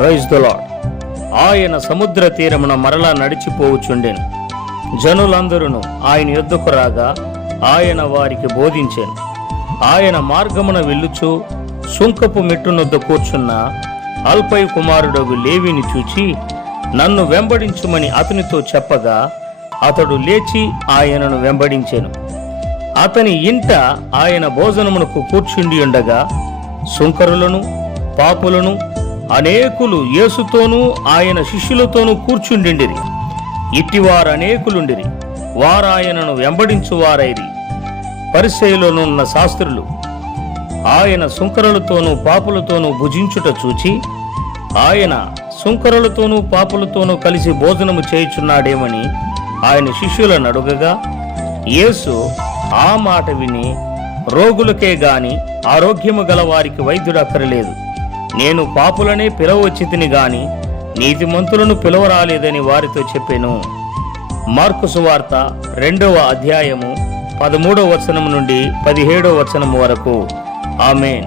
Praise the lord. ఆయన సముద్ర తీరమున మరలా నడిచిపోవుచుండెను. జనులందరూ ఆయన యొద్దకు రాగా ఆయన వారికి బోధించెను. ఆయన మార్గమున వెళ్ళుచు సుంకపు మెట్టునొద్ద కూర్చున్న అల్పై కుమారుడగు లేవిని చూచి నన్ను వెంబడించుమని అతనితో చెప్పగా అతడు లేచి ఆయనను వెంబడించెను. అతని ఇంట ఆయన భోజనమునకు కూర్చుండి ఉండగా సుంకరులను పాపులను అనేకులు యేసుతోనూ ఆయన శిష్యులతోనూ కూర్చుండిండిరి. ఇట్టివారనేకులుండిరి. వారాయనను వెంబడించువారైరి. పరిసయ్యులనున్న శాస్త్రులు ఆయన సుంకరులతోనూ పాపులతోనూ భుజించుట చూచి ఆయన సుంకరులతోనూ పాపులతోనూ కలిసి భోజనము చేయుచున్నాడేమని ఆయన శిష్యులను అడుగగా యేసు ఆ మాట విని, రోగులకే గాని ఆరోగ్యము గల వారికి వైద్యుడు అక్కరలేదు, నేను పాపులనే పిలవచ్చితిని గాని నీతిమంతులను పిలవరాలేదని వారితో చెప్పెను. మార్కు సువార్త 2వ అధ్యాయము 13వ వచనం నుండి 17వ వచనం వరకు. ఆమేన్.